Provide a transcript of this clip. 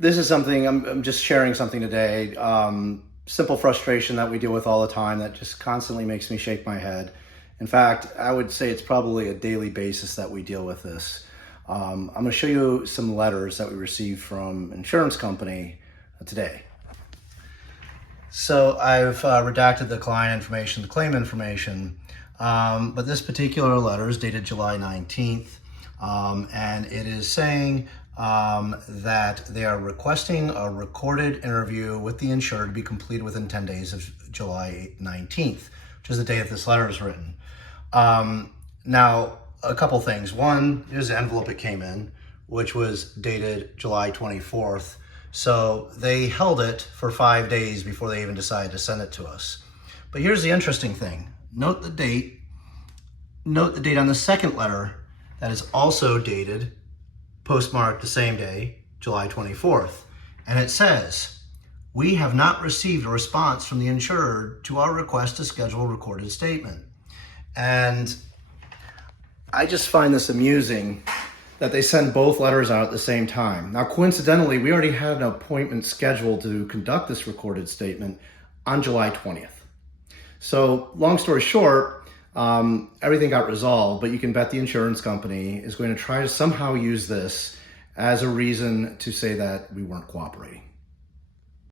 This is something, I'm just sharing something today. Simple frustration that we deal with all the time that just constantly makes me shake my head. In fact, I would say it's probably a daily basis that we deal with this. I'm going to show you some letters that we received from an insurance company today. So I've redacted the client information, the claim information, but this particular letter is dated July 19th, and it is saying that they are requesting a recorded interview with the insured to be completed within 10 days of July 19th, which is the day that this letter is written. Now, a couple things. One, here's the envelope it came in, which was dated July 24th. So they held it for 5 days before they even decided to send it to us. But here's the interesting thing. Note the date. Note the date on the second letter that is also dated, postmarked the same day, July 24th. And it says, "We have not received a response from the insured to our request to schedule a recorded statement." And I just find this amusing that they send both letters out at the same time. Now, coincidentally, we already had an appointment scheduled to conduct this recorded statement on July 20th. So long story short, everything got resolved, but you can bet the insurance company is going to try to somehow use this as a reason to say that we weren't cooperating.